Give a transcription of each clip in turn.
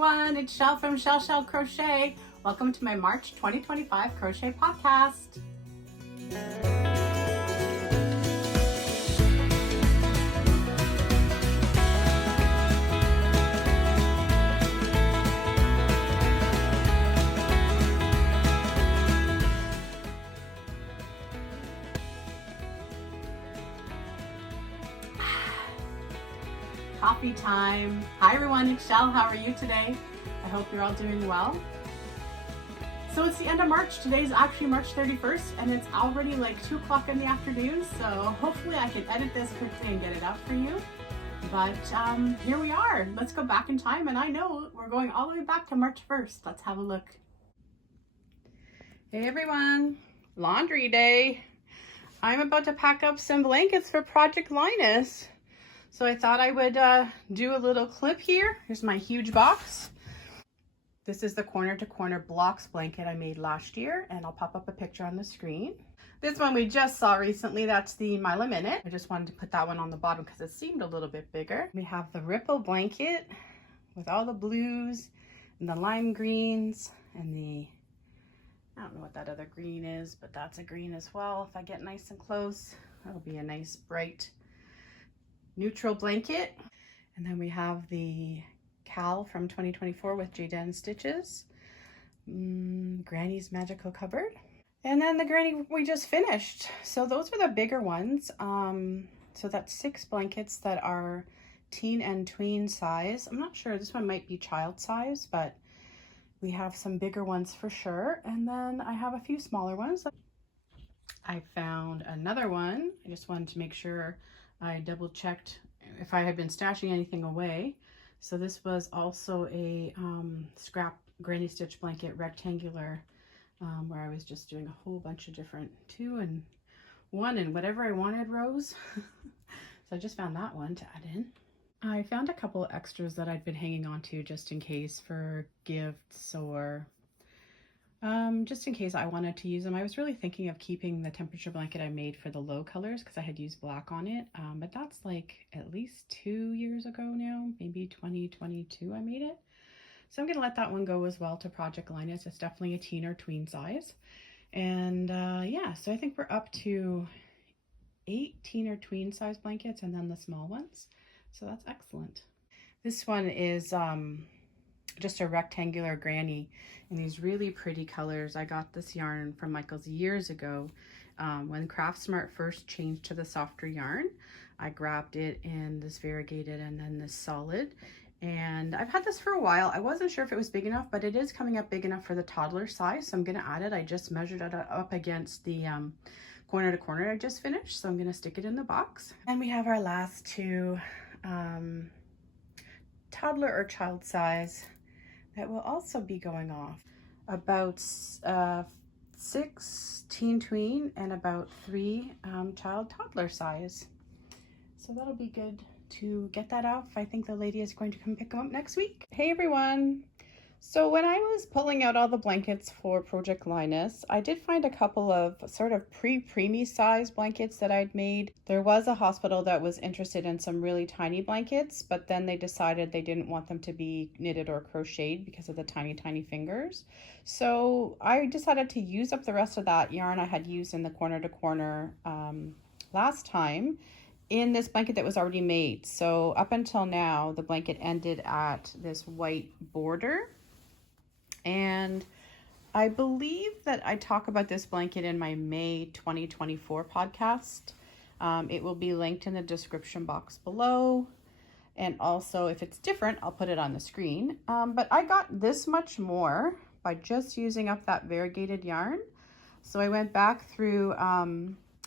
everyone, it's Chelle from Chelle Crochet. Welcome to my March 2025 crochet podcast. Coffee time. Hi everyone, it's Chelle. How are you today? I hope you're all doing well. So it's the end of March. Today's actually March 31st and it's already like 2 o'clock in the afternoon. So hopefully I can edit this quickly and get it out for you. But here we are. Let's go back in time, and I know we're going all the way back to March 1st. Let's have a look. Hey everyone, laundry day. I'm about to pack up some blankets for Project Linus. So I thought I would do a little clip here. Here's my huge box. This is the corner to corner blocks blanket I made last year, and I'll pop up a picture on the screen. This one we just saw recently, that's the Mile a Minute. I just wanted to put that one on the bottom because it seemed a little bit bigger. We have the Ripple blanket with all the blues and the lime greens and the, I don't know what that other green is, but that's a green as well. If I get nice and close, that'll be a nice bright neutral blanket. And then we have the Cowl from 2024 with Jayda InStitches, Granny's Magical Cupboard, and then the Granny we just finished. So those are the bigger ones. So that's 6 blankets that are teen and tween size. I'm not sure, this one might be child size, but we have some bigger ones for sure. And then I have a few smaller ones. I found another one. I just wanted to make sure I double checked if I had been stashing anything away. So this was also a scrap granny stitch blanket, rectangular, where I was just doing a whole bunch of different 2 and 1 and whatever I wanted rows. So I just found that one to add in. I found a couple extras that I'd been hanging on to just in case for gifts or just in case I wanted to use them. I was really thinking of keeping the temperature blanket I made for the low colors because I had used black on it, but that's like at least 2 years ago now, maybe 2022 I made it. So I'm gonna let that one go as well to Project Linus. It's definitely a teen or tween size. And yeah, so I think we're up to 8 teen or tween size blankets and then the small ones. So that's excellent. This one is just a rectangular granny in these really pretty colors. I got this yarn from Michael's years ago when Craft Smart first changed to the softer yarn. I grabbed it in this variegated and then this solid, and I've had this for a while. I wasn't sure if it was big enough, but it is coming up big enough for the toddler size, so I'm going to add it. I just measured it up against the corner to corner I just finished, so I'm going to stick it in the box. And we have our last 2 toddler or child size that will also be going off. About 6 teen tween and about 3 child toddler size. So that'll be good to get that off. I think the lady is going to come pick them up next week. Hey everyone. So when I was pulling out all the blankets for Project Linus, I did find a couple of sort of pre-preemie size blankets that I'd made. There was a hospital that was interested in some really tiny blankets, but then they decided they didn't want them to be knitted or crocheted because of the tiny fingers. So I decided to use up the rest of that yarn I had used in the corner to corner last time in this blanket that was already made. So up until now, the blanket ended at this white border. And I believe that I talk about this blanket in my May 2024 podcast. It will be linked in the description box below. And also, if it's different, I'll put it on the screen. But I got this much more by just using up that variegated yarn. So I went back through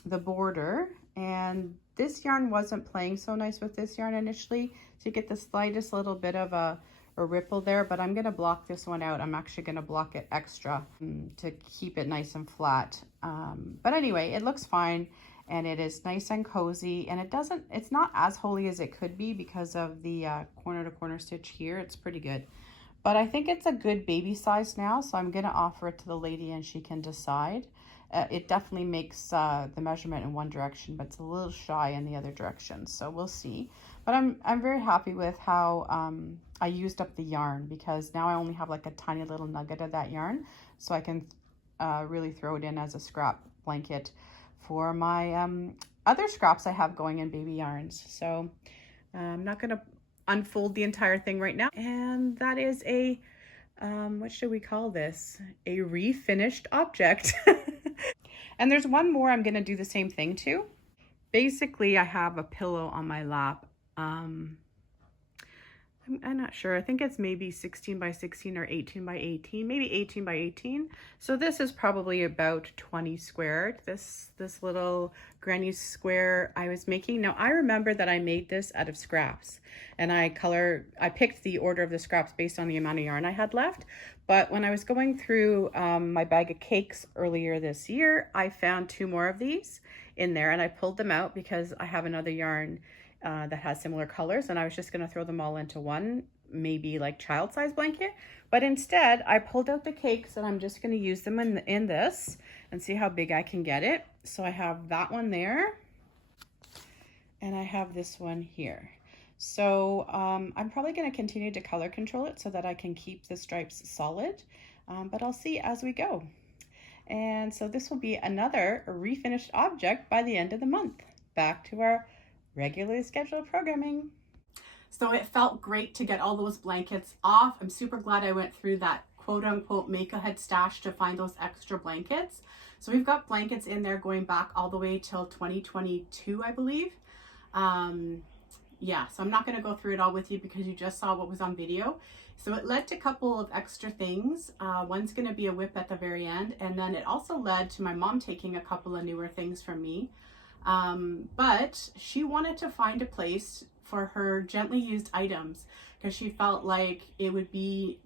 the border, and this yarn wasn't playing so nice with this yarn initially. So you get the slightest little bit of a ripple there, but I'm gonna block this one out. I'm actually gonna block it extra to keep it nice and flat. But anyway, it looks fine, and it is nice and cozy, and it's not as holey as it could be because of the corner to corner stitch here. It's pretty good, but I think it's a good baby size now, so I'm gonna offer it to the lady and she can decide. It definitely makes the measurement in one direction, but it's a little shy in the other direction. So we'll see. But I'm very happy with how I used up the yarn, because now I only have like a tiny little nugget of that yarn. So I can really throw it in as a scrap blanket for my other scraps I have going in baby yarns. So I'm not going to unfold the entire thing right now. And that is a, what should we call this? A refinished object. And there's one more I'm going to do the same thing to. Basically, I have a pillow on my lap. I'm not sure. I think it's maybe 16 by 16 or 18 by 18, maybe 18 by 18. So this is probably about 20 squared, this little granny square I was making. Now I remember that I made this out of scraps, and I picked the order of the scraps based on the amount of yarn I had left. But when I was going through my bag of cakes earlier this year, I found 2 more of these in there, and I pulled them out because I have another yarn that has similar colors, and I was just going to throw them all into one, maybe like child size blanket. But instead I pulled out the cakes, and I'm just going to use them in this and see how big I can get it. So I have that one there, and I have this one here. So I'm probably going to continue to color control it so that I can keep the stripes solid, but I'll see as we go. And so this will be another refinished object by the end of the month. Back to our regularly scheduled programming. So it felt great to get all those blankets off. I'm super glad I went through that quote unquote make-ahead stash to find those extra blankets. So we've got blankets in there going back all the way till 2022, I believe. Yeah, so I'm not going to go through it all with you because you just saw what was on video. So it led to a couple of extra things. One's going to be a whip at the very end, and then it also led to my mom taking a couple of newer things from me. But she wanted to find a place for her gently used items because she felt like it would be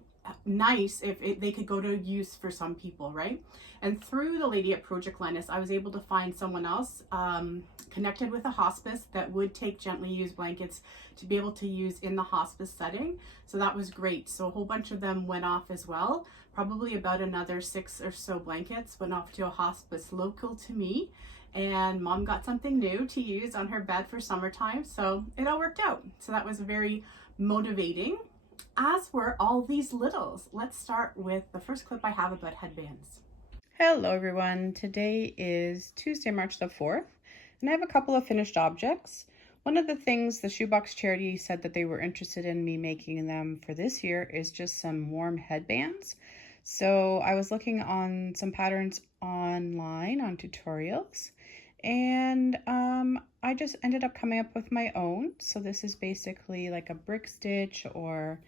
nice if they could go to use for some people, right? And through the lady at Project Linus, I was able to find someone else connected with a hospice that would take gently used blankets to be able to use in the hospice setting. So that was great. So a whole bunch of them went off as well. Probably about another 6 or so blankets went off to a hospice local to me. And mom got something new to use on her bed for summertime, so it all worked out. So that was very motivating, as were all these littles. Let's start with the first clip I have about headbands. Hello everyone, today is Tuesday, March the 4th, and I have a couple of finished objects. One of the things the Shoebox charity said that they were interested in me making them for this year is just some warm headbands. So I was looking on some patterns online on tutorials, and I just ended up coming up with my own. So this is basically like a brick stitch or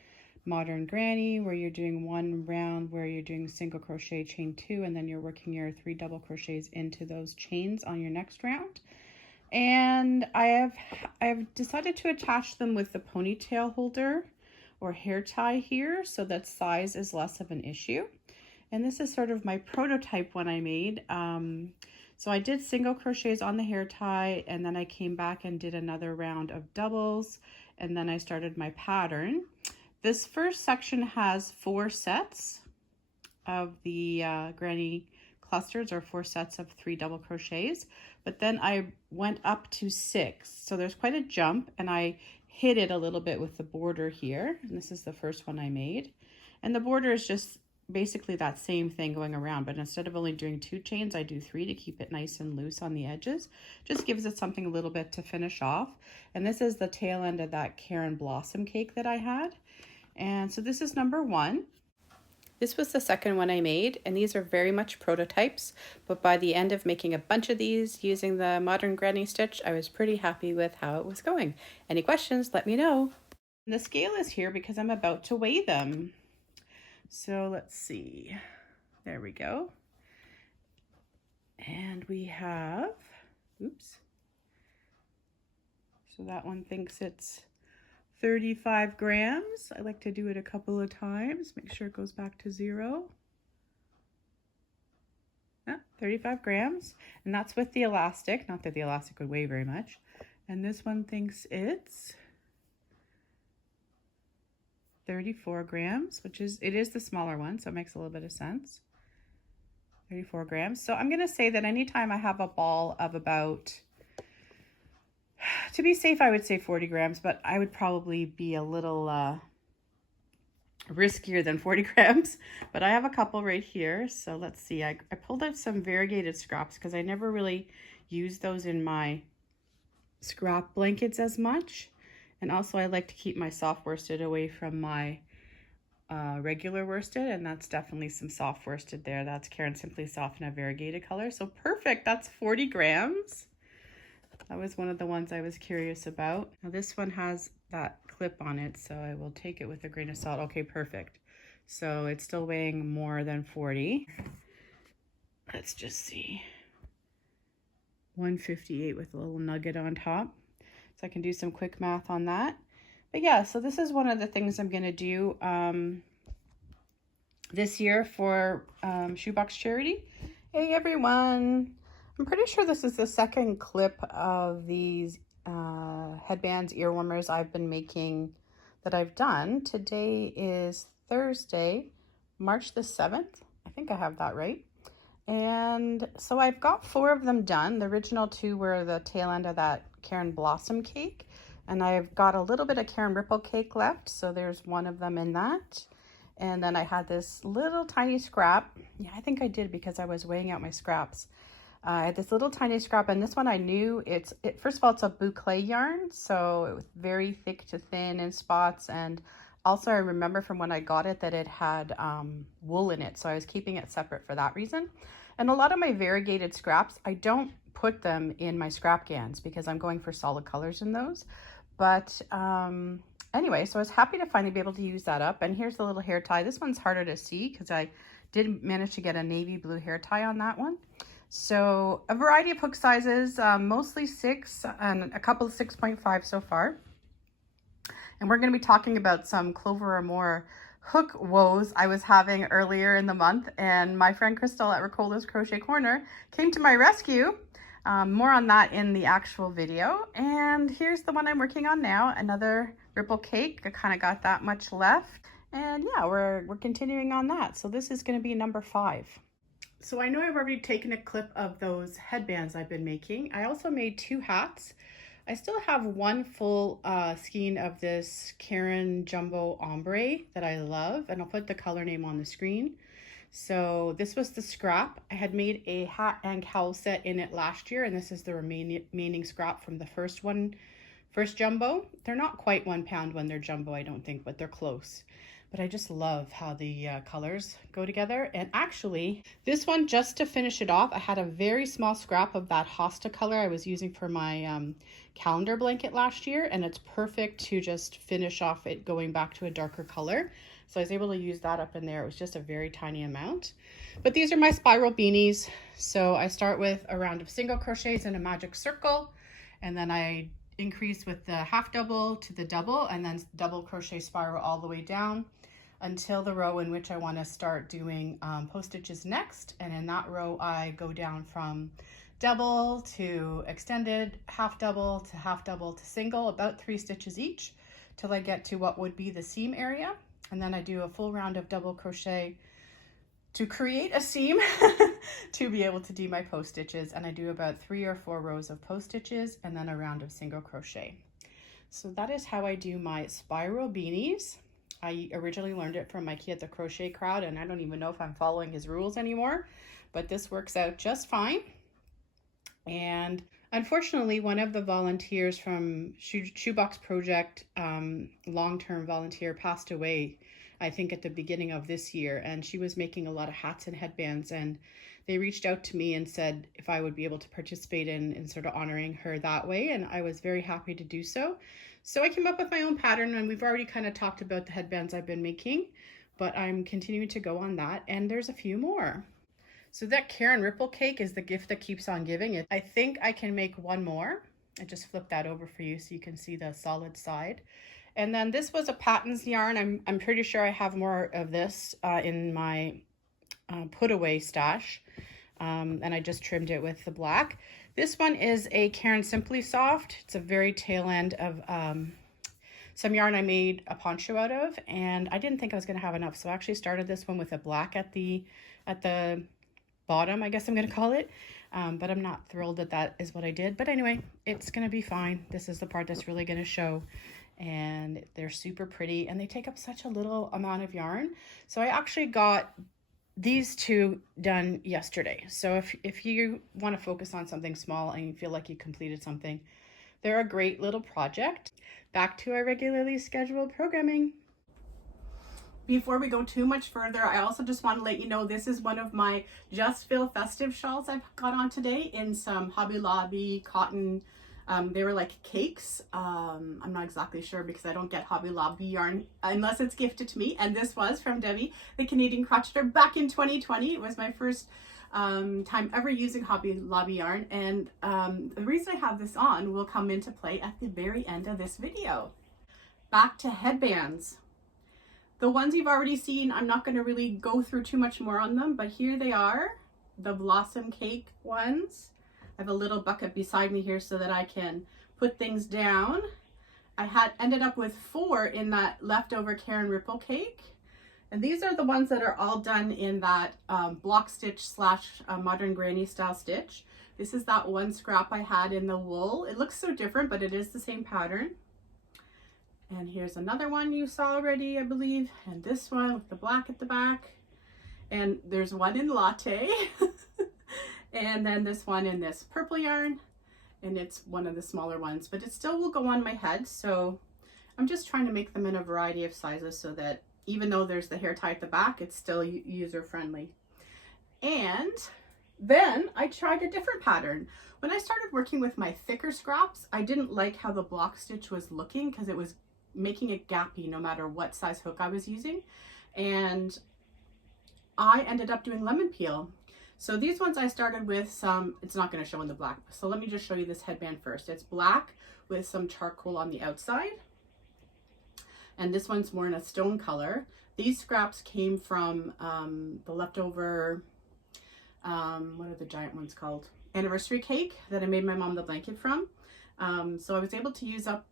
modern granny, where you're doing one round where you're doing single crochet, chain 2, and then you're working your 3 double crochets into those chains on your next round. And I have decided to attach them with the ponytail holder or hair tie here, so that size is less of an issue. And this is sort of my prototype one I made. So I did single crochets on the hair tie, and then I came back and did another round of doubles, and then I started my pattern. This first section has 4 sets of the granny clusters, or 4 sets of 3 double crochets, but then I went up to 6. So there's quite a jump, and I hid it a little bit with the border here. And this is the first one I made. And the border is just basically that same thing going around, but instead of only doing 2 chains, I do 3 to keep it nice and loose on the edges. Just gives it something a little bit to finish off. And this is the tail end of that Karen Blossom cake that I had. And so this is number 1. This was the second one I made, and these are very much prototypes, but by the end of making a bunch of these using the modern granny stitch, I was pretty happy with how it was going. Any questions, let me know. And the scale is here because I'm about to weigh them. So let's see, there we go. And we have, oops, so that one thinks it's 35 grams. I like to do it a couple of times, make sure it goes back to 0. 35 grams, and that's with the elastic, not that the elastic would weigh very much. And this one thinks it's 34 grams, which is, it is the smaller one, so it makes a little bit of sense. 34 grams. So I'm going to say that anytime I have a ball of about, to be safe, I would say 40 grams, but I would probably be a little riskier than 40 grams. But I have a couple right here. So let's see. I pulled out some variegated scraps because I never really use those in my scrap blankets as much. And also I like to keep my soft worsted away from my regular worsted, and that's definitely some soft worsted there. That's Caron Simply Soft in a variegated color. So perfect. That's 40 grams. That was one of the ones I was curious about. Now this one has that clip on it, so I will take it with a grain of salt. Okay, perfect. So it's still weighing more than 40. Let's just see. 158 with a little nugget on top. So I can do some quick math on that. But yeah, so this is one of the things I'm going to do this year for Shoebox Charity. Hey everyone! I'm pretty sure this is the second clip of these headbands, ear warmers I've been making that I've done. Today is Thursday, March the 7th. I think I have that right. And so I've got 4 of them done. The original 2 were the tail end of that Caron Blossom cake. And I've got a little bit of Caron Ripple cake left, so there's 1 of them in that. And then I had this little tiny scrap. Yeah, I think I did because I was weighing out my scraps. I had this little tiny scrap, and this one I knew first of all, it's a boucle yarn, so it was very thick to thin in spots. And also I remember from when I got it that it had wool in it, so I was keeping it separate for that reason. And a lot of my variegated scraps, I don't put them in my scrap GANs because I'm going for solid colors in those. But anyway, so I was happy to finally be able to use that up. And here's the little hair tie. This one's harder to see because I did manage to get a navy blue hair tie on that one. So a variety of hook sizes, mostly 6 and a couple of 6.5 so far. And we're going to be talking about some Clover or More hook woes I was having earlier in the month. And my friend Crystal at Ricola's Crochet Corner came to my rescue. More on that in the actual video. And here's the one I'm working on now, another ripple cake. I kind of got that much left. And yeah, we're continuing on that. So this is going to be number 5. So I know I've already taken a clip of those headbands I've been making. I also made 2 hats. I still have 1 full skein of this Caron Jumbo Ombre that I love, and I'll put the color name on the screen. So this was the scrap. I had made a hat and cowl set in it last year, and this is the remaining scrap from the first jumbo. They're not quite 1 pound when they're jumbo, I don't think, but they're close. But I just love how the colors go together. And actually, this one, just to finish it off, I had a very small scrap of that hosta color I was using for my calendar blanket last year, and it's perfect to just finish off it going back to a darker color. So I was able to use that up in there. It was just a very tiny amount. But these are my spiral beanies. So I start with a round of single crochets in a magic circle, and then I increase with the half double to the double, and then double crochet spiral all the way down until the row in which I want to start doing post stitches next. And in that row I go down from double to extended, half double to single, about 3 stitches each, till I get to what would be the seam area. And then I do a full round of double crochet to create a seam to be able to do my post stitches. And I do about 3 or 4 rows of post stitches and then a round of single crochet. So that is how I do my spiral beanies. I originally learned it from Mikey at the Crochet Crowd, and I don't even know if I'm following his rules anymore, but this works out just fine. And unfortunately, one of the volunteers from Shoebox Project, long-term volunteer, passed away, I think at the beginning of this year, and she was making a lot of hats and headbands, and they reached out to me and said if I would be able to participate in sort of honoring her that way, and I was very happy to do so. So I came up with my own pattern, and we've already kind of talked about the headbands I've been making, but I'm continuing to go on that, and there's a few more. So that Caron Ripple cake is the gift that keeps on giving. I think I can make 1 more. I just flipped that over for you so you can see the solid side. And then this was a Patton's yarn. I'm pretty sure I have more of this in my put away stash. And I just trimmed it with the black. This one is a Caron Simply Soft. It's a very tail end of some yarn I made a poncho out of, and I didn't think I was going to have enough, so I actually started this one with a black at the bottom, I guess I'm going to call it. But I'm not thrilled that that is what I did. But anyway, it's going to be fine. This is the part that's really going to show. And they're super pretty and they take up such a little amount of yarn. So I actually got these two done yesterday. So if you want to focus on something small and you feel like you completed something, they're a great little project. Back to our regularly scheduled programming. Before we go too much further, I also just want to let you know this is one of my Just Feel festive shawls I've got on today in some Hobby Lobby cotton. They were like cakes. I'm not exactly sure because I don't get Hobby Lobby yarn unless it's gifted to me. And this was from Debbie, the Canadian crocheter, back in 2020. It was my first time ever using Hobby Lobby yarn. And the reason I have this on will come into play at the very end of this video. Back to headbands. The ones you've already seen, I'm not going to really go through too much more on them, but here they are, the Blossom Cake ones. I have a little bucket beside me here so that I can put things down. I had ended up with 4 in that leftover Karen Ripple cake. And these are the ones that are all done in that block stitch / modern granny style stitch. This is that one scrap I had in the wool. It looks so different, but it is the same pattern. And here's another one you saw already, I believe. And this one with the black at the back. And there's one in latte. And then this one in this purple yarn. And it's one of the smaller ones, but it still will go on my head. So I'm just trying to make them in a variety of sizes so that even though there's the hair tie at the back, it's still user friendly. And then I tried a different pattern. When I started working with my thicker scraps, I didn't like how the block stitch was looking because it was making it gappy no matter what size hook I was using. And I ended up doing lemon peel. So these ones I started with some, it's not going to show in the black. So let me just show you this headband first. It's black with some charcoal on the outside. And this one's more in a stone color. These scraps came from the leftover, what are the giant ones called? Anniversary cake that I made my mom the blanket from. So I was able to use up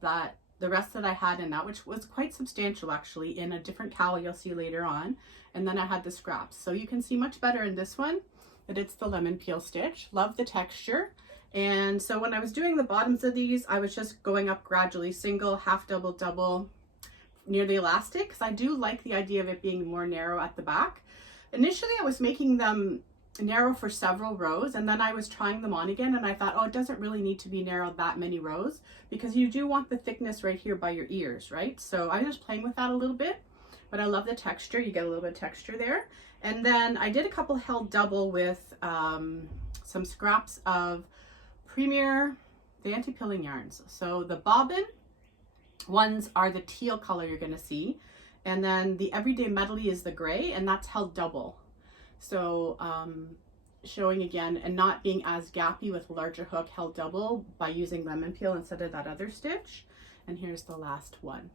the rest that I had in that, which was quite substantial actually, in a different cowl you'll see later on. And then I had the scraps. So you can see much better in this one that it's the lemon peel stitch. Love the texture. And so when I was doing the bottoms of these, I was just going up gradually, single, half double, double, near the elastic, because I do like the idea of it being more narrow at the back. Initially I was making them narrow for several rows, and then I was trying them on again and I thought, oh, it doesn't really need to be narrow that many rows because you do want the thickness right here by your ears, right? So I was playing with that a little bit, but I love the texture. You get a little bit of texture there. And then I did a couple held double with some scraps of Premie, the anti-pilling yarns. So the bobbin ones are the teal color you're going to see, and then the Everyday Medley is the gray, and that's held double. So showing again and not being as gappy with larger hook, held double by using lemon peel instead of that other stitch. And here's the last one.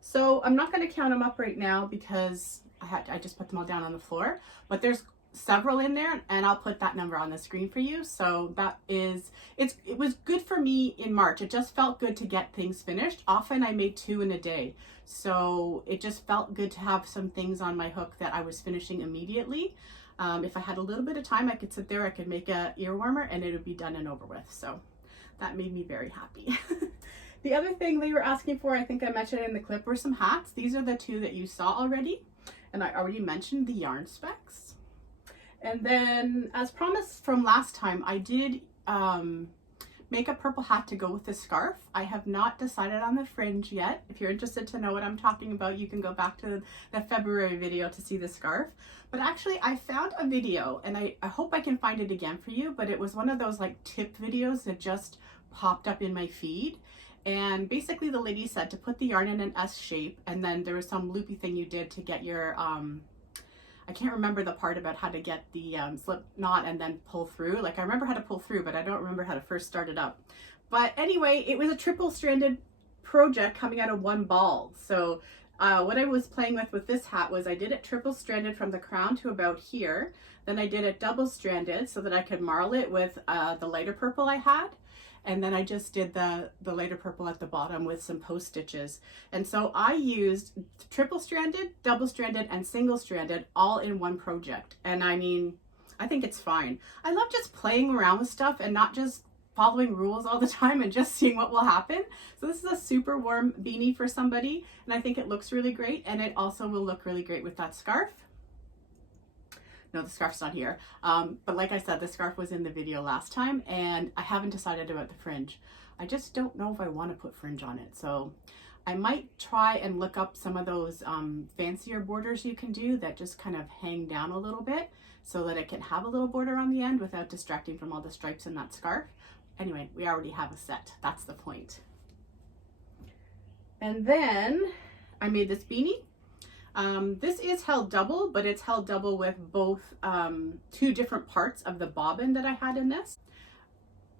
So I'm not going to count them up right now because I just put them all down on the floor, but there's several in there and I'll put that number on the screen for you. So that is, it was good for me in March. It just felt good to get things finished. Often I made 2 in a day. So it just felt good to have some things on my hook that I was finishing immediately. If I had a little bit of time, I could sit there, I could make a ear warmer and it would be done and over with. So that made me very happy. The other thing they were asking for, I think I mentioned in the clip, were some hats. These are the 2 that you saw already. And I already mentioned the yarn specs. And then as promised from last time, I did make a purple hat to go with the scarf. I have not decided on the fringe yet. If you're interested to know what I'm talking about, you can go back to the February video to see the scarf. But actually I found a video and I hope I can find it again for you, but it was one of those like tip videos that just popped up in my feed. And basically the lady said to put the yarn in an S shape, and then there was some loopy thing you did to get your, I can't remember the part about how to get the slip knot and then pull through. Like I remember how to pull through, but I don't remember how to first start it up. But anyway, it was a triple stranded project coming out of one ball. So what I was playing with this hat was I did it triple stranded from the crown to about here. Then I did it double stranded so that I could marl it with the lighter purple I had. And then I just did the lighter purple at the bottom with some post stitches. And so I used triple stranded, double stranded, and single stranded all in one project. And I mean, I think it's fine. I love just playing around with stuff and not just following rules all the time and just seeing what will happen. So this is a super warm beanie for somebody, and I think it looks really great, and it also will look really great with that scarf. No, the scarf's not here. But like I said, the scarf was in the video last time, and I haven't decided about the fringe. I just don't know if I want to put fringe on it. So I might try and look up some of those fancier borders you can do that just kind of hang down a little bit so that it can have a little border on the end without distracting from all the stripes in that scarf. Anyway, we already have a set. That's the point. And then I made this beanie. This is held double, but it's held double with both two different parts of the bobbin that I had in this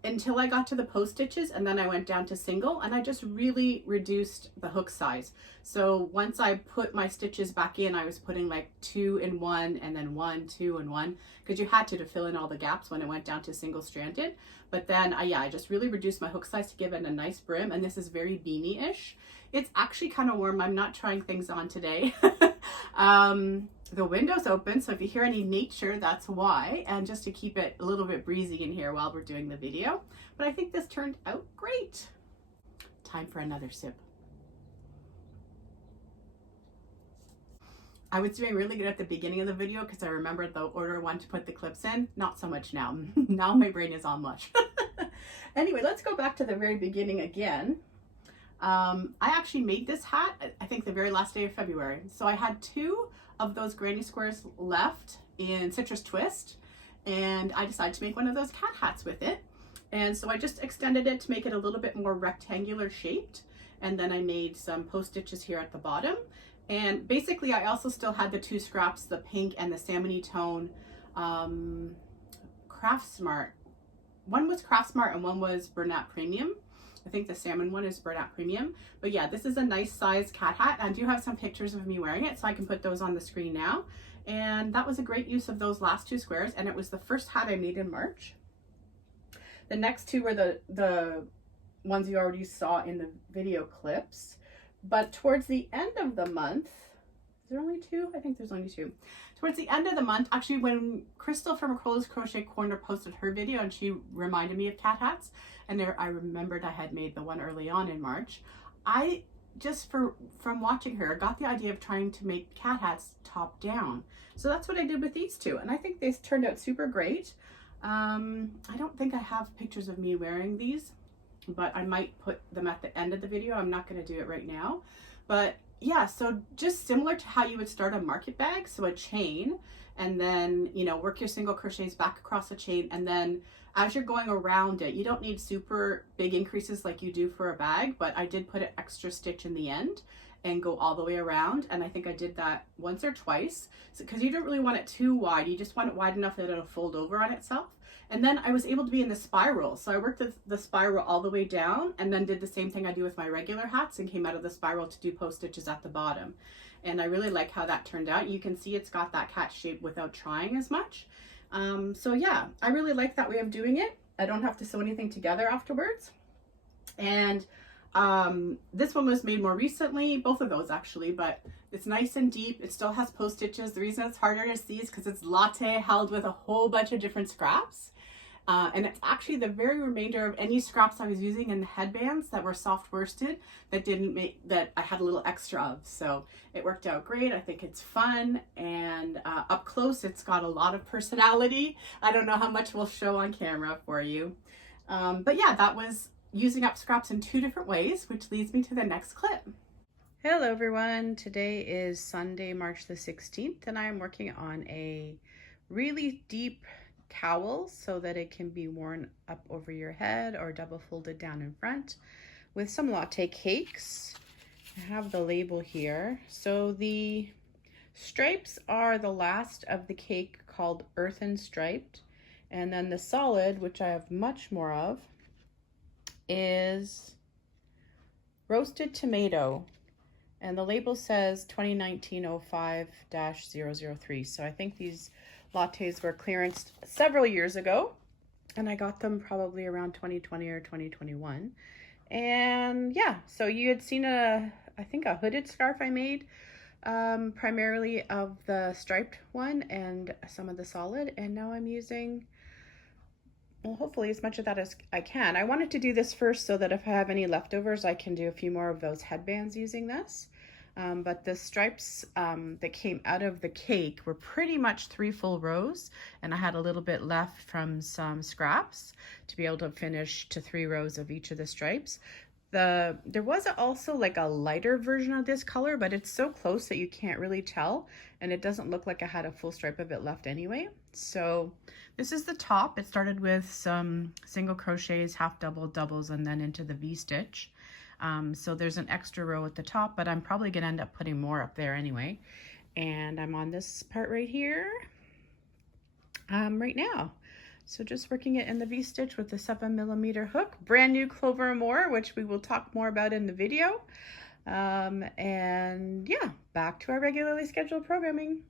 until I got to the post stitches, and then I went down to single, and I just really reduced the hook size. So once I put my stitches back in, I was putting like 2 in 1 and then 1, 2 and 1, because you had to fill in all the gaps when it went down to single stranded. But then I just really reduced my hook size to give it a nice brim, and this is very beanie-ish. It's actually kind of warm. I'm not trying things on today. The window's open, so if you hear any nature, that's why, and just to keep it a little bit breezy in here while we're doing the video. But I think this turned out great. Time for another sip. I was doing really good at the beginning of the video because I remembered the order I wanted to put the clips in. Not so much now. Now my brain is on mush. Anyway, let's go back to the very beginning again. I actually made this hat, I think the very last day of February. So I had 2 of those granny squares left in Citrus Twist, and I decided to make one of those cat hats with it. And so I just extended it to make it a little bit more rectangular shaped. And then I made some post stitches here at the bottom. And basically I also still had the 2 scraps, the pink and the salmony tone, Craft Smart. One was Craft Smart and one was Bernat Premium. I think the salmon one is Bernat Premium. But yeah, this is a nice size cat hat. I do have some pictures of me wearing it, so I can put those on the screen now. And that was a great use of those last 2 squares, and it was the first hat I made in March. The next 2 were the ones you already saw in the video clips. But towards the end of the month, is there only 2? I think there's only 2. Towards the end of the month, actually when Crystal from Crow's Crochet Corner posted her video and she reminded me of cat hats, and there I remembered I had made the one early on in March, I just from watching her got the idea of trying to make cat hats top down. So that's what I did with these 2, and I think these turned out super great. I don't think I have pictures of me wearing these, but I might put them at the end of the video. I'm not going to do it right now. But yeah, so just similar to how you would start a market bag, so a chain, and then, you know, work your single crochets back across the chain, and then as you're going around it, you don't need super big increases like you do for a bag, but I did put an extra stitch in the end and go all the way around, and I think I did that once or twice, because you don't really want it too wide. You just want it wide enough that it'll fold over on itself. And then I was able to be in the spiral. So I worked the spiral all the way down and then did the same thing I do with my regular hats and came out of the spiral to do post stitches at the bottom. And I really like how that turned out. You can see it's got that cat shape without trying as much. So yeah, I really like that way of doing it. I don't have to sew anything together afterwards. And this one was made more recently, both of those actually, but it's nice and deep. It still has post stitches. The reason it's harder to see is because it's latte held with a whole bunch of different scraps. And it's actually the very remainder of any scraps I was using in the headbands that were soft worsted that I had a little extra of. So it worked out great. I think it's fun, and up close it's got a lot of personality. I don't know how much we'll show on camera for you. But yeah, that was using up scraps in 2 different ways, which leads me to the next clip. Hello everyone. Today is Sunday, March the 16th, and I'm working on a really deep cowl so that it can be worn up over your head or double folded down in front with some latte cakes. I have the label here. So the stripes are the last of the cake, called Earthen Striped, and then the solid, which I have much more of, is Roasted Tomato, and the label says 2019-05-003. So I think these lattes were clearanced several years ago, and I got them probably around 2020 or 2021. And yeah, so you had seen I think a hooded scarf I made primarily of the striped one and some of the solid, and now I'm using, well, hopefully as much of that as I can. I wanted to do this first so that if I have any leftovers, I can do a few more of those headbands using this. But the stripes that came out of the cake were pretty much 3 full rows, and I had a little bit left from some scraps to be able to finish to 3 rows of each of the stripes. There was also like a lighter version of this color, but it's so close that you can't really tell, and it doesn't look like I had a full stripe of it left anyway. So this is the top. It started with some single crochets, half double, doubles, and then into the V-stitch. So there's an extra row at the top, but I'm probably gonna end up putting more up there anyway. And I'm on this part right here right now. So just working it in the V-stitch with the 7mm hook, brand new Clover and More, which we will talk more about in the video. And yeah, back to our regularly scheduled programming.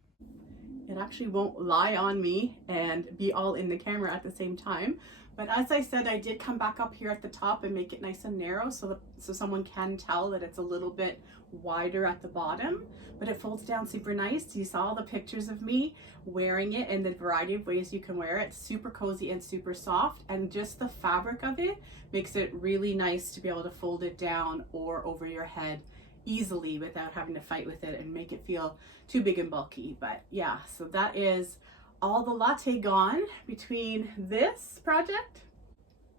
It actually won't lie on me and be all in the camera at the same time. But as I said, I did come back up here at the top and make it nice and narrow so someone can tell that it's a little bit wider at the bottom, but it folds down super nice. You saw the pictures of me wearing it and the variety of ways you can wear it. It's super cozy and super soft, and just the fabric of it makes it really nice to be able to fold it down or over your head easily without having to fight with it and make it feel too big and bulky. But yeah, so that is all the latte gone between this project.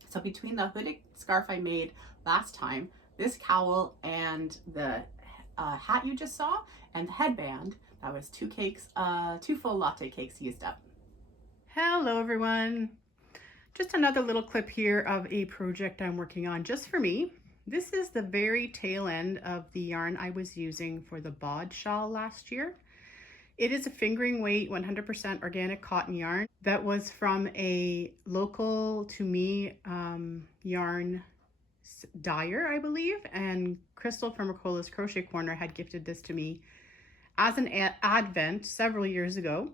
So between the hooded scarf I made last time, this cowl, and the hat you just saw, and the headband, that was 2 cakes, 2 full latte cakes used up. Hello everyone. Just another little clip here of a project I'm working on just for me. This is the very tail end of the yarn I was using for the bod shawl last year. It is a fingering weight 100% organic cotton yarn that was from a local to me yarn dyer, I believe, and Crystal from Ricola's Crochet Corner had gifted this to me as an advent several years ago,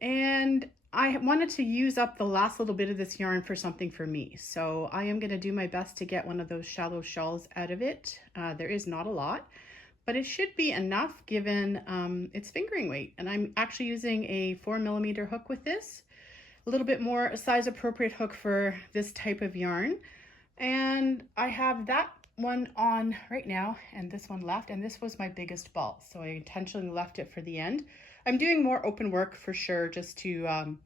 and I wanted to use up the last little bit of this yarn for something for me. So I am going to do my best to get one of those shallow shawls out of it. There is not a lot, but it should be enough given its fingering weight. And I'm actually using a 4mm hook with this, a little bit more size appropriate hook for this type of yarn. And I have that one on right now and this one left, and this was my biggest ball, so I intentionally left it for the end. I'm doing more open work for sure, just to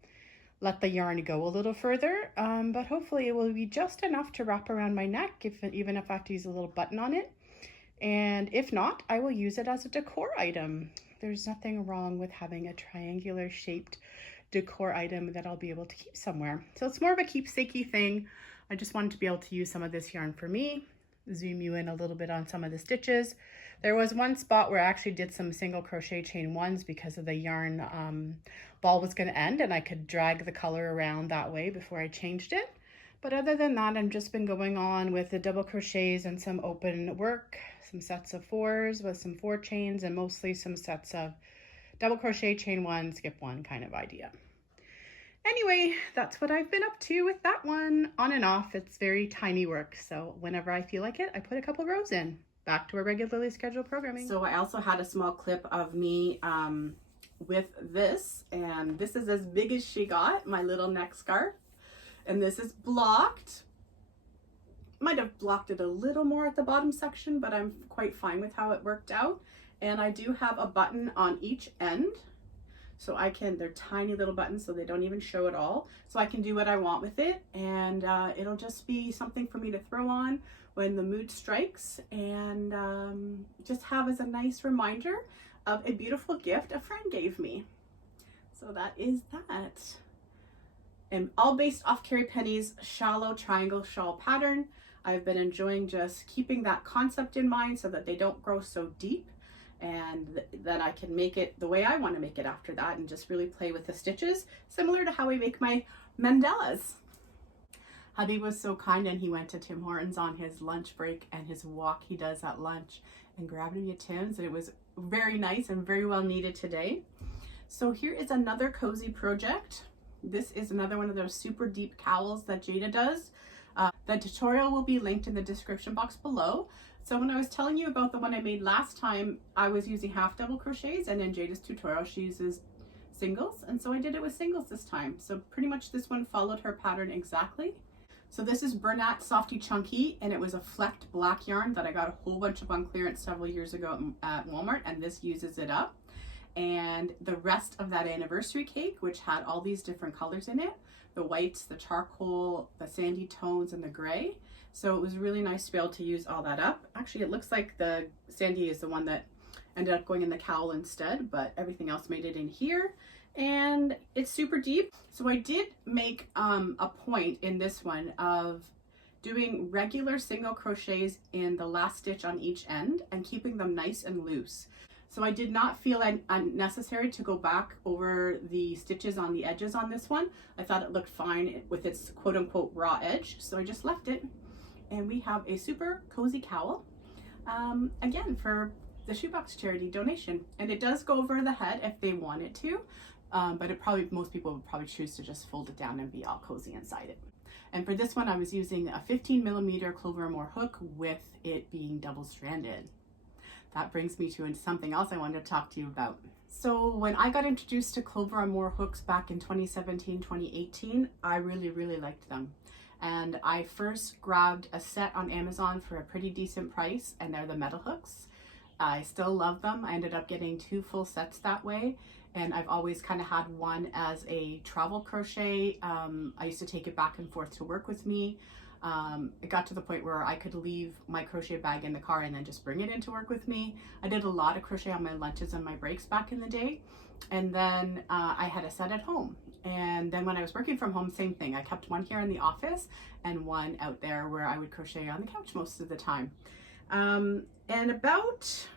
let the yarn go a little further, but hopefully it will be just enough to wrap around my neck, even if I have to use a little button on it. And if not, I will use it as a decor item. There's nothing wrong with having a triangular shaped decor item that I'll be able to keep somewhere. So it's more of a keepsakey thing. I just wanted to be able to use some of this yarn for me. Zoom you in a little bit on some of the stitches. There was one spot where I actually did some single crochet chain ones because of the yarn ball was going to end, and I could drag the color around that way before I changed it. But other than that, I've just been going on with the double crochets and some open work, some sets of 4s with some 4 chains, and mostly some sets of double crochet chain 1, skip 1 kind of idea. Anyway, that's what I've been up to with that one, on and off. It's very tiny work, so whenever I feel like it, I put a couple rows in. Back to our regularly scheduled programming. So I also had a small clip of me with this, and this is as big as she got, my little neck scarf. And this is blocked. Might have blocked it a little more at the bottom section, but I'm quite fine with how it worked out. And I do have a button on each end. So they're tiny little buttons, so they don't even show at all. So I can do what I want with it, and it'll just be something for me to throw on when the mood strikes, and just have as a nice reminder of a beautiful gift a friend gave me. So that is that. And all based off Carrie Penny's shallow triangle shawl pattern. I've been enjoying just keeping that concept in mind so that they don't grow so deep, and that I can make it the way I want to make it after that, and just really play with the stitches, similar to how we make my mandalas. Hubby was so kind, and he went to Tim Hortons on his lunch break and his walk he does at lunch, and grabbed me a Tim's, and it was very nice and very well needed today. So here is another cozy project. This is another one of those super deep cowls that Jayda does. The tutorial will be linked in the description box below. So when I was telling you about the one I made last time, I was using half double crochets, and in Jayda's tutorial she uses singles, and so I did it with singles this time. So pretty much this one followed her pattern exactly. So this is Bernat Softy Chunky, and it was a flecked black yarn that I got a whole bunch of on clearance several years ago at Walmart, and this uses it up. And the rest of that anniversary cake, which had all these different colors in it, the whites, the charcoal, the sandy tones, and the gray. So it was really nice to be able to use all that up. Actually, it looks like the sandy is the one that ended up going in the cowl instead, but everything else made it in here. And it's super deep. So I did make a point in this one of doing regular single crochets in the last stitch on each end and keeping them nice and loose. So I did not feel unnecessary to go back over the stitches on the edges on this one. I thought it looked fine with its quote-unquote raw edge, so I just left it. And we have a super cozy cowl, again, for the Shoebox charity donation. And it does go over the head if they want it to, but most people would probably choose to just fold it down and be all cozy inside it. And for this one, I was using a 15mm Clover and More hook with it being double-stranded. That brings me to something else I wanted to talk to you about. So when I got introduced to Clover and More hooks back in 2017, 2018, I really liked them. And I first grabbed a set on Amazon for a pretty decent price, and they're the metal hooks. I still love them. I ended up getting 2 full sets that way, and I've always kind of had one as a travel crochet. I used to take it back and forth to work with me. It got to the point where I could leave my crochet bag in the car and then just bring it into work with me. I did a lot of crochet on my lunches and my breaks back in the day. And then I had a set at home. And then when I was working from home, same thing. I kept one here in the office and one out there where I would crochet on the couch most of the time. And about,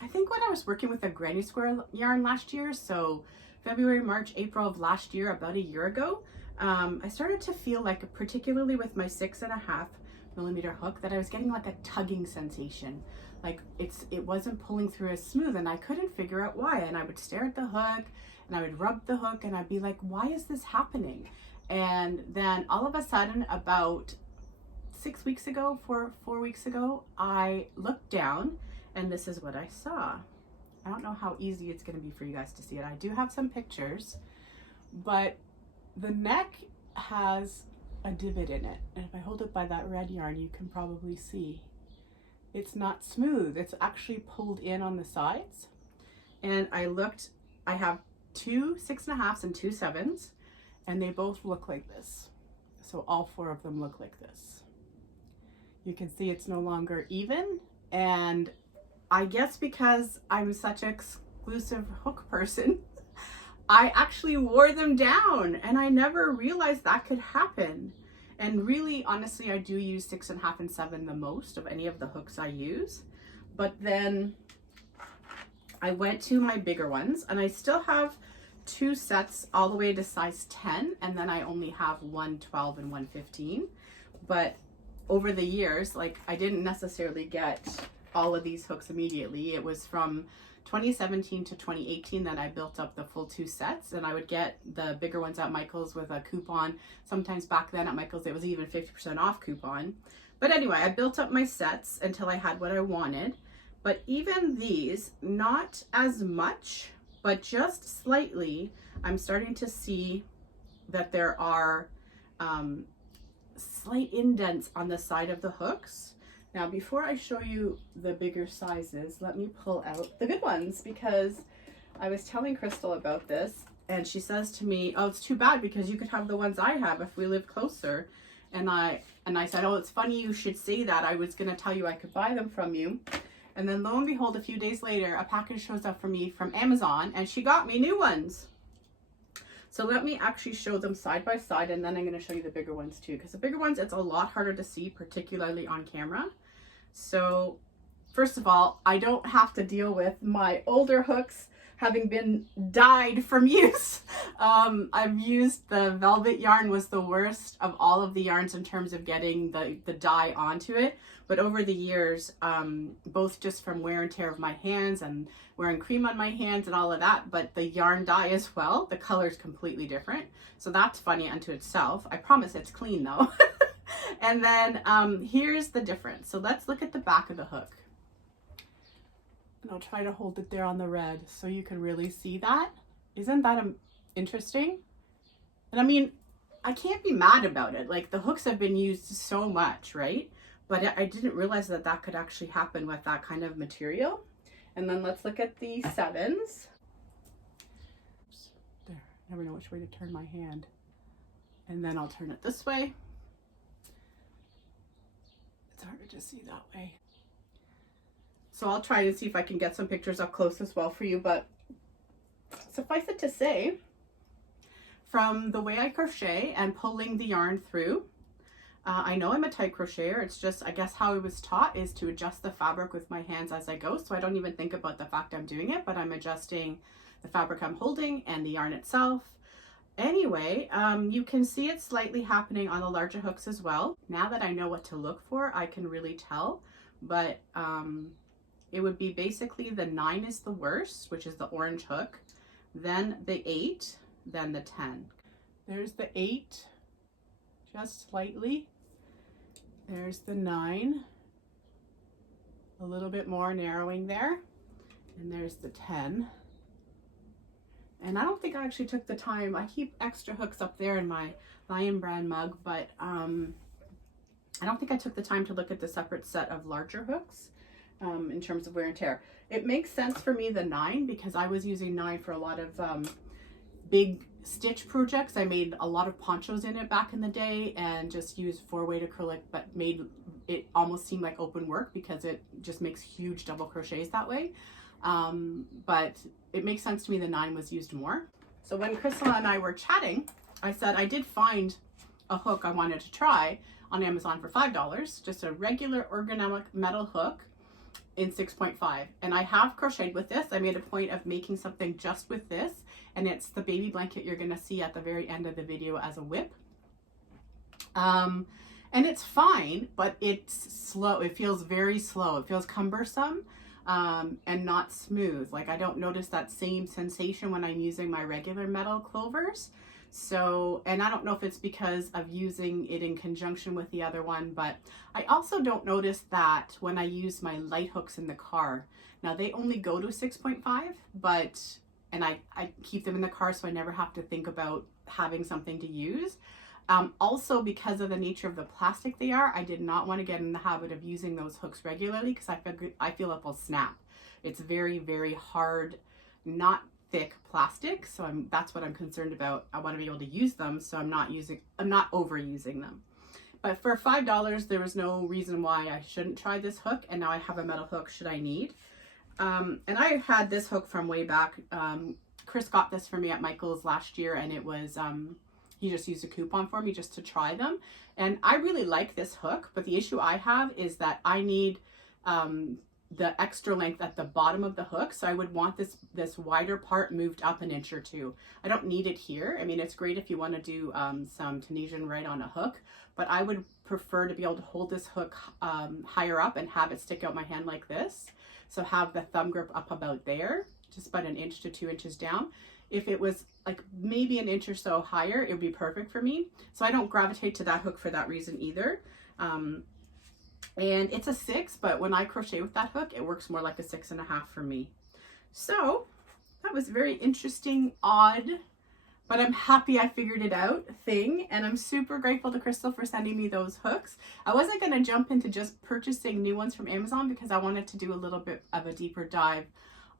I think when I was working with a granny square yarn last year, so February, March, April of last year, about a year ago, I started to feel like, particularly with my 6.5mm hook, that I was getting like a tugging sensation. Like it wasn't pulling through as smooth, and I couldn't figure out why. And I would stare at the hook and I would rub the hook and I'd be like, why is this happening? And then all of a sudden, about 6 weeks ago, 4 weeks ago, I looked down and this is what I saw. I don't know how easy it's going to be for you guys to see it. I do have some pictures, but the neck has a divot in it. And if I hold it by that red yarn, you can probably see. It's not smooth. It's actually pulled in on the sides. And I looked, I have 2 6.5s and 2 7s, and they both look like this. So all 4 of them look like this. You can see it's no longer even. And I guess because I'm such an exclusive hook person, I actually wore them down, and I never realized that could happen. And really, honestly, I do use 6.5 and 7 the most of any of the hooks I use. But then I went to my bigger ones, and I still have 2 sets all the way to size 10, and then I only have one 12 and one 15. But over the years, like, I didn't necessarily get all of these hooks immediately. It was from 2017 to 2018 that I built up the full 2 sets, and I would get the bigger ones at Michael's with a coupon. Sometimes back then at Michael's it was even 50% off coupon. But anyway, I built up my sets until I had what I wanted. But even these, not as much, but just slightly, I'm starting to see that there are slight indents on the side of the hooks. Now, before I show you the bigger sizes, let me pull out the good ones, because I was telling Crystal about this, and she says to me, oh, it's too bad because you could have the ones I have if we lived closer. And I said, oh, it's funny you should say that. I was going to tell you I could buy them from you. And then lo and behold, a few days later, a package shows up for me from Amazon, and she got me new ones. So let me actually show them side by side, and then I'm going to show you the bigger ones too, because the bigger ones, it's a lot harder to see, particularly on camera. So first of all, I don't have to deal with my older hooks having been dyed from use. I've used the velvet yarn, was the worst of all of the yarns in terms of getting the dye onto it. But over the years, both just from wear and tear of my hands and wearing cream on my hands and all of that, but the yarn dye as well, the color is completely different. So that's funny unto itself. I promise it's clean though. And then here's the difference. So let's look at the back of the hook. And I'll try to hold it there on the red so you can really see that. Isn't that interesting? And I mean, I can't be mad about it. Like, the hooks have been used so much, right? But I didn't realize that that could actually happen with that kind of material. And then let's look at the 7s. There, I never know which way to turn my hand. And then I'll turn it this way. It's harder to see that way. So I'll try and see if I can get some pictures up close as well for you, but suffice it to say, from the way I crochet and pulling the yarn through, I know I'm a tight crocheter. It's just, I guess how I was taught is to adjust the fabric with my hands as I go. So I don't even think about the fact I'm doing it, but I'm adjusting the fabric I'm holding and the yarn itself. Anyway, you can see it slightly happening on the larger hooks as well. Now that I know what to look for, I can really tell, but it would be basically the 9 is the worst, which is the orange hook, then the 8, then the 10. There's the 8, just slightly. There's the 9, a little bit more narrowing there. And there's the 10. And I don't think I actually took the time. I keep extra hooks up there in my Lion Brand mug, but I don't think I took the time to look at the separate set of larger hooks in terms of wear and tear. It makes sense for me, the 9, because I was using 9 for a lot of big stitch projects. I made a lot of ponchos in it back in the day and just used 4-weight acrylic, but made it almost seem like open work because it just makes huge double crochets that way. But it makes sense to me the 9 was used more. So when Crystal and I were chatting, I said I did find a hook I wanted to try on Amazon for $5, just a regular ergonomic metal hook in 6.5. And I have crocheted with this. I made a point of making something just with this, and it's the baby blanket you're gonna see at the very end of the video as a whip. And it's fine, but it's slow. It feels very slow. It feels cumbersome. And not smooth. Like, I don't notice that same sensation when I'm using my regular metal clovers. So, and I don't know if it's because of using it in conjunction with the other one, but I also don't notice that when I use my light hooks in the car. Now, they only go to 6.5, but, and I keep them in the car so I never have to think about having something to use. Also, because of the nature of the plastic they are, I did not want to get in the habit of using those hooks regularly because I feel it will snap. It's very, very hard, not thick plastic, so that's what I'm concerned about. I want to be able to use them, so I'm not overusing them. But for $5, there was no reason why I shouldn't try this hook, and now I have a metal hook should I need. And I had this hook from way back. Chris got this for me at Michael's last year, and it was he just used a coupon for me just to try them. And I really like this hook, but the issue I have is that I need the extra length at the bottom of the hook. So I would want this wider part moved up an inch or 2. I don't need it here. I mean, it's great if you want to do some Tunisian right on a hook, but I would prefer to be able to hold this hook higher up and have it stick out my hand like this. So have the thumb grip up about there, just about 1 inch to 2 inches down. If it was like maybe 1 inch or so higher, it would be perfect for me. So I don't gravitate to that hook for that reason either. And it's a 6, but when I crochet with that hook, it works more like a 6.5 for me. So that was very interesting, odd, but I'm happy I figured it out thing. And I'm super grateful to Crystal for sending me those hooks. I wasn't going to jump into just purchasing new ones from Amazon because I wanted to do a little bit of a deeper dive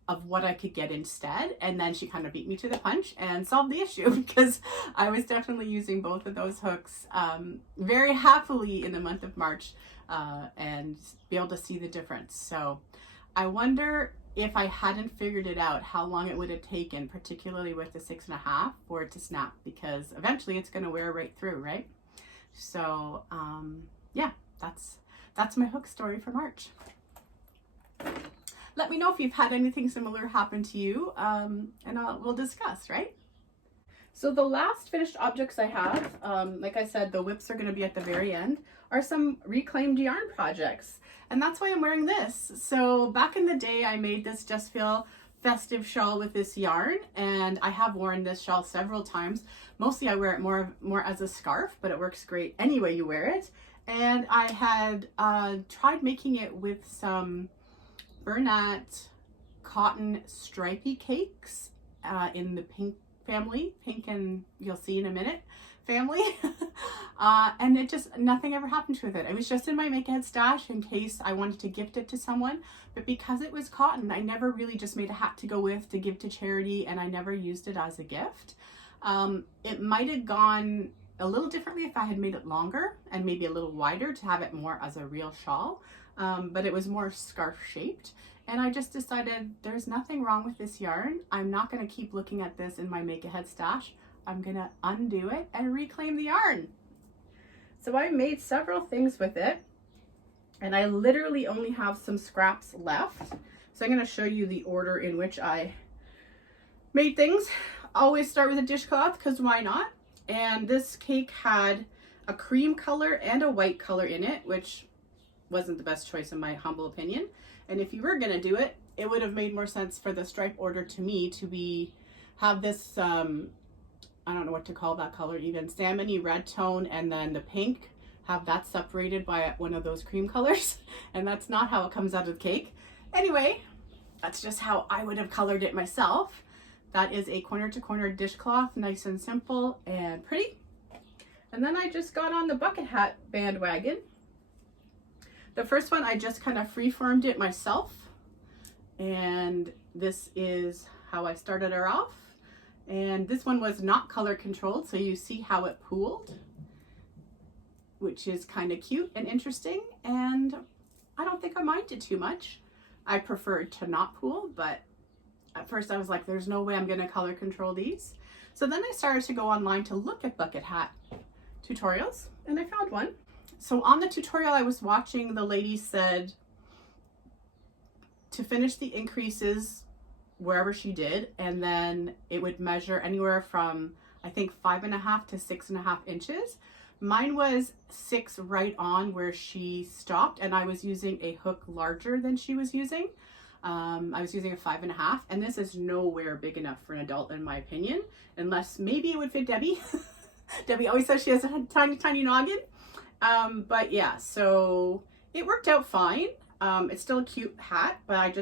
of what I could get instead, and then she kind of beat me to the punch and solved the issue because I was definitely using both of those hooks very happily in the month of March and be able to see the difference. So I wonder if I hadn't figured it out, how long it would have taken, particularly with the 6.5, for it to snap, because eventually it's going to wear right through, right? So yeah, that's my hook story for March. Let me know if you've had anything similar happen to you, and we'll discuss, right? So the last finished objects I have, like I said, the whips are going to be at the very end, are some reclaimed yarn projects. And that's why I'm wearing this. So back in the day, I made this Just Feel festive shawl with this yarn, and I have worn this shawl several times. Mostly I wear it more as a scarf, but it works great any way you wear it. And I had tried making it with some Bernat cotton stripy cakes in the pink family, pink and you'll see in a minute family. And it just, nothing ever happened with it. It was just in my make ahead stash in case I wanted to gift it to someone, but because it was cotton, I never really just made a hat to go with to give to charity, and I never used it as a gift. It might have gone a little differently if I had made it longer and maybe a little wider to have it more as a real shawl, but it was more scarf shaped. And I just decided there's nothing wrong with this yarn. I'm not going to keep looking at this in my make ahead stash. I'm going to undo it and reclaim the yarn. So I made several things with it, and I literally only have some scraps left. So I'm going to show you the order in which I made things. Always start with a dishcloth, because why not? And this cake had a cream color and a white color in it, which wasn't the best choice in my humble opinion. And if you were going to do it, it would have made more sense for the stripe order to me to have this I don't know what to call that color, even salmony red tone, and then the pink, have that separated by one of those cream colors. And that's not how it comes out of the cake. Anyway, that's just how I would have colored it myself. That is a corner to corner dishcloth, nice and simple and pretty. And then I just got on the bucket hat bandwagon. The first one, I just kind of freeformed it myself. And this is how I started her off. And this one was not color controlled, so you see how it pooled, which is kind of cute and interesting. And I don't think I minded too much. I preferred to not pool, but at first I was like, there's no way I'm going to color control these. So then I started to go online to look at bucket hat tutorials, and I found one. So on the tutorial I was watching, the lady said to finish the increases wherever she did, and then it would measure anywhere from, I think, 5.5 to 6.5 inches. Mine was 6 right on where she stopped, and I was using a hook larger than she was using. I was using a 5.5, and this is nowhere big enough for an adult in my opinion, unless maybe it would fit Debbie. Debbie always says she has a tiny noggin. But yeah, so it worked out fine. It's still a cute hat, but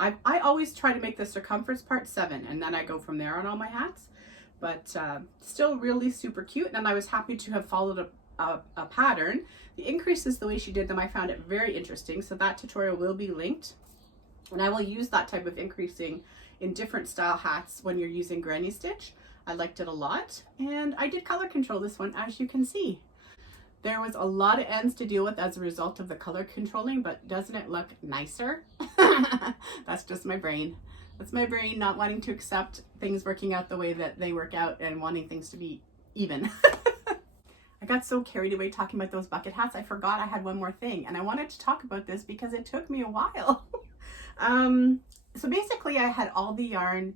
I always try to make the circumference part 7, and then I go from there on all my hats. But still really super cute, and I was happy to have followed a pattern. The increases, the way she did them, I found it very interesting, so that tutorial will be linked. And I will use that type of increasing in different style hats when you're using granny stitch. I liked it a lot, and I did color control this one, as you can see. There was a lot of ends to deal with as a result of the color controlling, but doesn't it look nicer? That's just my brain. That's my brain not wanting to accept things working out the way that they work out and wanting things to be even. I got so carried away talking about those bucket hats, I forgot I had one more thing, and I wanted to talk about this because it took me a while. So basically I had all the yarn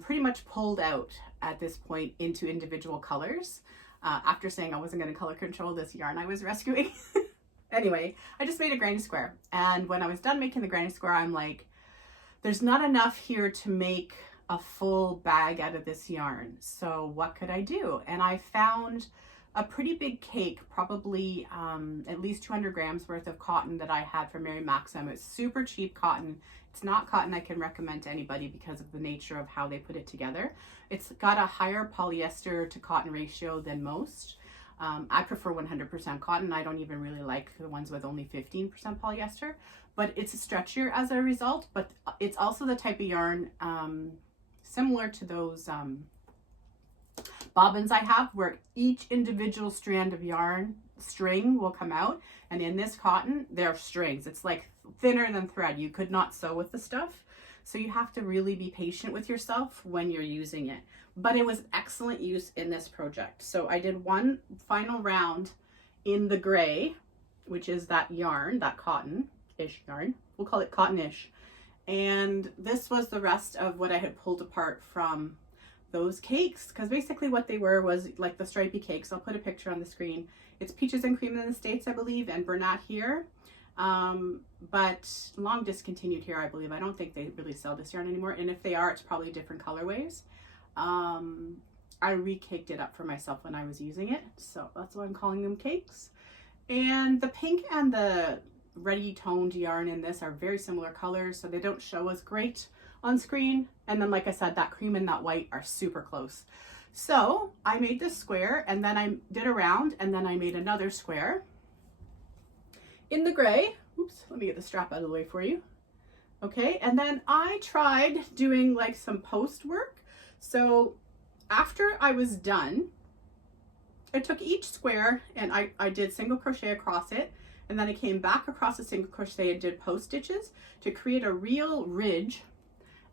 pretty much pulled out at this point into individual colors. After saying I wasn't going to color control this yarn I was rescuing. Anyway, I just made a granny square, and when I was done making the granny square, I'm like, there's not enough here to make a full bag out of this yarn, so what could I do? And I found a pretty big cake, probably at least 200 grams worth of cotton that I had from Mary Maxim. It's super cheap cotton. It's not cotton I can recommend to anybody because of the nature of how they put it together. It's got a higher polyester to cotton ratio than most. I prefer 100% cotton. I don't even really like the ones with only 15% polyester, but it's stretchier as a result. But it's also the type of yarn similar to those bobbins I have, where each individual strand of yarn string will come out, and in this cotton they're strings. It's like thinner than thread. You could not sew with the stuff, so you have to really be patient with yourself when you're using it. But it was excellent use in this project. So I did one final round in the gray, which is that yarn, that cotton-ish yarn. We'll call it cotton-ish. And this was the rest of what I had pulled apart from those cakes, because basically what they were was like the stripy cakes. I'll put a picture on the screen. It's Peaches and Cream in the States, I believe, and Bernat here. But long discontinued here, I believe. I don't think they really sell this yarn anymore, and if they are, it's probably different colorways. I re-caked it up for myself when I was using it, so that's why I'm calling them cakes. And the pink and the ready toned yarn in this are very similar colors, so they don't show as great on screen. And then, like I said, that cream and that white are super close. So I made this square, and then I did a round, and then I made another square in the gray. Oops, let me get the strap out of the way for you. Okay, and then I tried doing like some post work. So after I was done, I took each square and I did single crochet across it, and then I came back across the single crochet and did post stitches to create a real ridge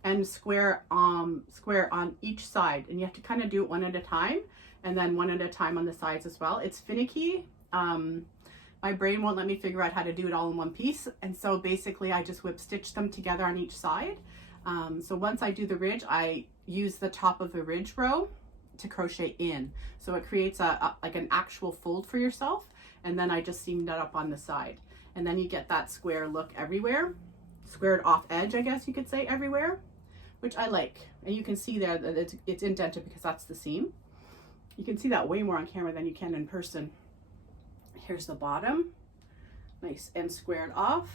and square on each side. And you have to kind of do it one at a time, and then one at a time on the sides as well. It's finicky. My brain won't let me figure out how to do it all in one piece, and so basically I just whip stitch them together on each side. So once I do the ridge, I use the top of the ridge row to crochet in, so it creates like an actual fold for yourself, and then I just seamed that up on the side, and then you get that square look everywhere, squared off edge, I guess you could say, everywhere, which I like. And you can see there that it's indented because that's the seam. You can see that way more on camera than you can in person. Here's the bottom, nice and squared off.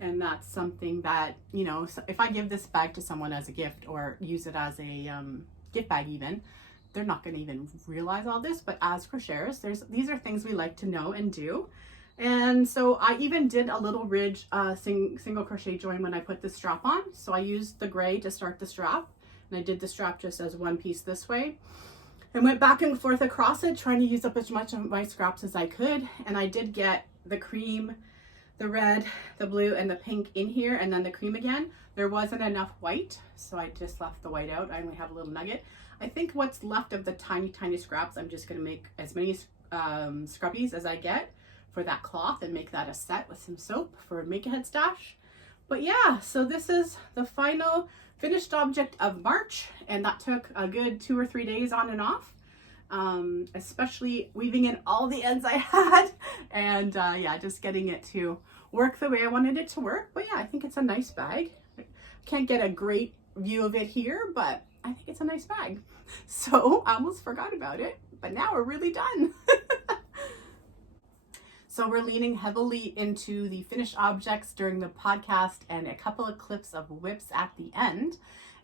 And that's something that, you know, if I give this bag to someone as a gift or use it as a gift bag even, they're not going to even realize all this. But as crocheters, these are things we like to know and do. And so I even did a little ridge single crochet join when I put the strap on. So I used the gray to start the strap, and I did the strap just as one piece this way, and went back and forth across it, trying to use up as much of my scraps as I could. And I did get the cream, the red, the blue, and the pink in here, and then the cream again. There wasn't enough white, so I just left the white out. I only have a little nugget. I think what's left of the tiny, tiny scraps, I'm just gonna make as many scrubbies as I get for that cloth and make that a set with some soap for make-ahead stash. But yeah, so this is the final finished object of March, and that took a good 2 or 3 days on and off, especially weaving in all the ends I had, and yeah, just getting it to work the way I wanted it to work. But yeah, I think it's a nice bag. Can't get a great view of it here, but I think it's a nice bag. So I almost forgot about it, but now we're really done. So we're leaning heavily into the finished objects during the podcast and a couple of clips of whips at the end.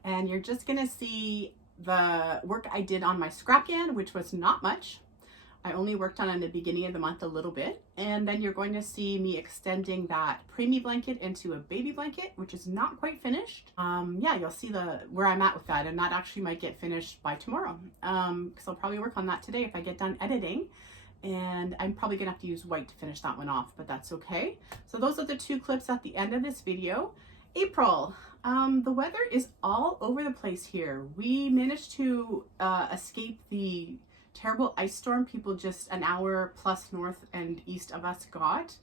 And you're just gonna see the work I did on my scrap can, which was not much. I only worked on it in the beginning of the month a little bit. And then you're going to see me extending that Premie blanket into a baby blanket, which is not quite finished. Yeah, you'll see where I'm at with that, and that actually might get finished by tomorrow. Because I'll probably work on that today if I get done editing. And I'm probably gonna have to use white to finish that one off, but that's okay. So those are the 2 clips at the end of this video. April, the weather is all over the place here. We managed to escape the terrible ice storm people just an hour plus north and east of us got.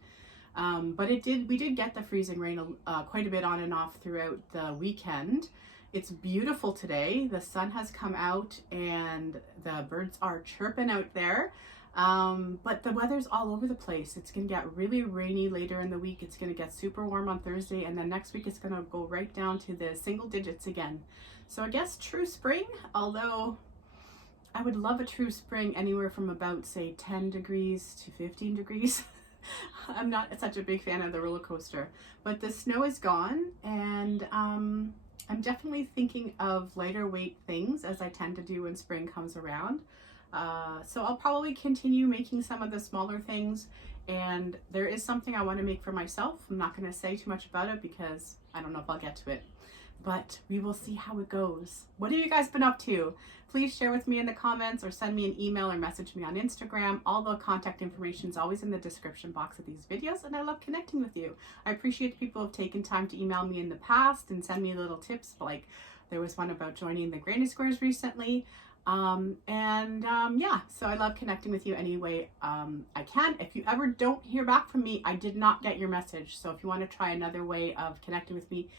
But we did get the freezing rain quite a bit on and off throughout the weekend. It's beautiful today. The sun has come out and the birds are chirping out there. But the weather's all over the place. It's gonna get really rainy later in the week. It's gonna get super warm on Thursday, and then next week it's gonna go right down to the single digits again. So I guess true spring, although I would love a true spring anywhere from about, say, 10 degrees to 15 degrees. I'm not such a big fan of the roller coaster, but the snow is gone, and I'm definitely thinking of lighter weight things, as I tend to do when spring comes around. So I'll probably continue making some of the smaller things, and there is something I want to make for myself. I'm not going to say too much about it because I don't know if I'll get to it, but we will see how it goes. What have you guys been up to? Please share with me in the comments, or send me an email or message me on Instagram. All the contact information is always in the description box of these videos, and I love connecting with you. I appreciate people who have taken time to email me in the past and send me little tips, like there was one about joining the Granny Squares recently. Yeah, so I love connecting with you any way I can. If you ever don't hear back from me, I did not get your message. So if you want to try another way of connecting with me,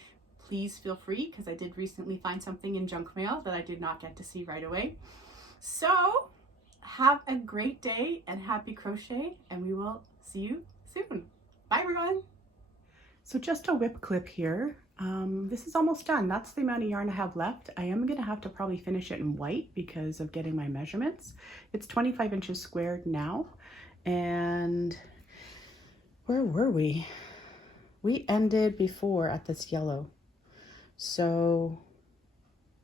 please feel free, because I did recently find something in junk mail that I did not get to see right away. So have a great day and happy crochet, and we will see you soon. Bye everyone. So just a whip clip here. This is almost done. That's the amount of yarn I have left. I am gonna have to probably finish it in white because of getting my measurements. It's 25 inches squared now. And where were we? We ended before at this yellow. So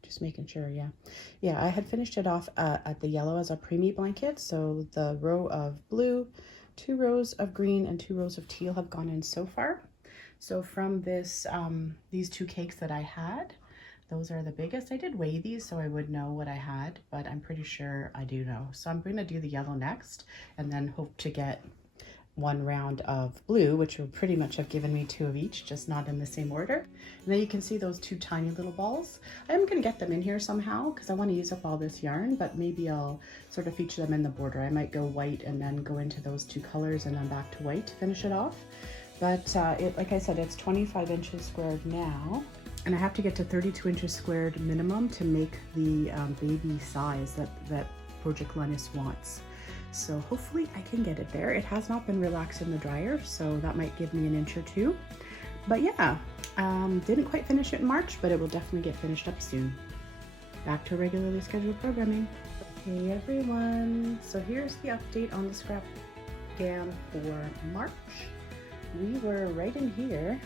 just making sure, yeah, I had finished it off at the yellow as a Premie Blanket. So the row of blue, 2 rows of green, and 2 rows of teal have gone in so far. So from this these 2 cakes that I had, those are the biggest. I did weigh these so I would know what I had, but I'm pretty sure I do know. So I'm going to do the yellow next and then hope to get 1 round of blue, which would pretty much have given me 2 of each, just not in the same order. And then you can see those 2 tiny little balls. I'm going to get them in here somehow because I want to use up all this yarn, but maybe I'll sort of feature them in the border. I might go white and then go into those 2 colors and then back to white to finish it off. But like I said, it's 25 inches squared now, and I have to get to 32 inches squared minimum to make the baby size that Project Linus wants. So hopefully I can get it there. It has not been relaxed in the dryer, so that might give me an inch or 2. But yeah, didn't quite finish it in March, but it will definitely get finished up soon. Back to regularly scheduled programming. Hey everyone, so here's the update on the scrap gam for March. We were right in here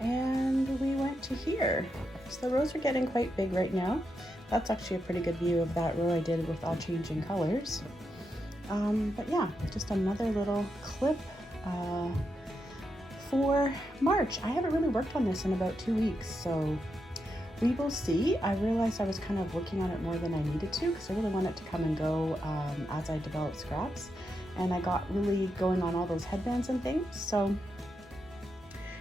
and we went to here. So the rows are getting quite big right now. That's actually a pretty good view of that row I did with all changing colors. But yeah, just another little clip for March. I haven't really worked on this in about 2 weeks, so we will see. I realized I was kind of working on it more than I needed to because I really want it to come and go as I develop scraps. And I got really going on all those headbands and things, so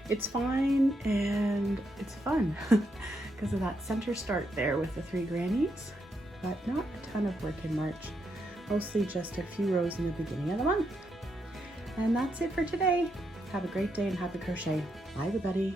it's fine and it's fun because of that center start there with the 3 grannies, but not a ton of work in March, mostly just a few rows in the beginning of the month. And that's it for today. Have a great day and happy crochet. Bye everybody.